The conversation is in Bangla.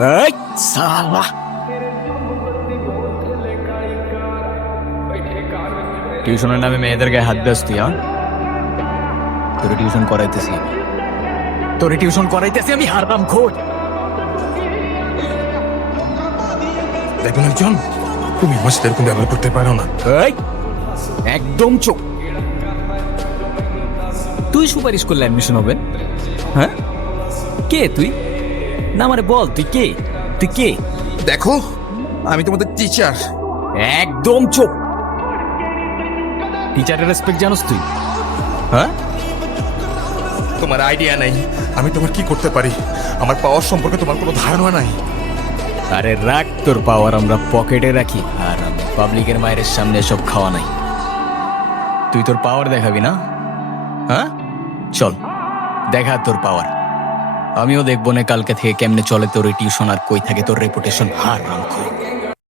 এই সালা। টিউশনের নামে মেয়েদের গায়ে হাত দিস তুই হ্যাঁ তোরে টিউশন করাইতেছি আমি। তোরে টিউশন করাইতেছি আমি হারাম খোঁজ দেখুন একজন তুমি আমার সাথে এরকম ব্যবহার করতে পারো না। এই একদম চোখ তুই সুপারিশ করলে অ্যাডমিশন হবে? হ্যাঁ? কে তুই? না মানে বল তুই কে? তুই কে? দেখো আমি তোমাদের টিচার একদম চোখ টিচারের রেসপেক্ট জানোস তুই? হ্যাঁ? তোমার আইডিয়া নাই। আমি তোমার কি করতে পারি? আমার পাওয়ার সম্পর্কে তোমার কোনো ধারণা নাই। আরে রাখ তোর পাওয়ার আমরা পকেটে রাখি আর পাবলিকের মায়ের সামনে সব খাওয়া নাই। তুই তোর পাওয়ার দেখাবি না? হ্যাঁ? চল দেখা তোর পাওয়ার আমিও দেখব না কালকে থেকে কেমনে চলে তোর টিউশন আর কই থাকে তোর রেপুটেশন হার রাম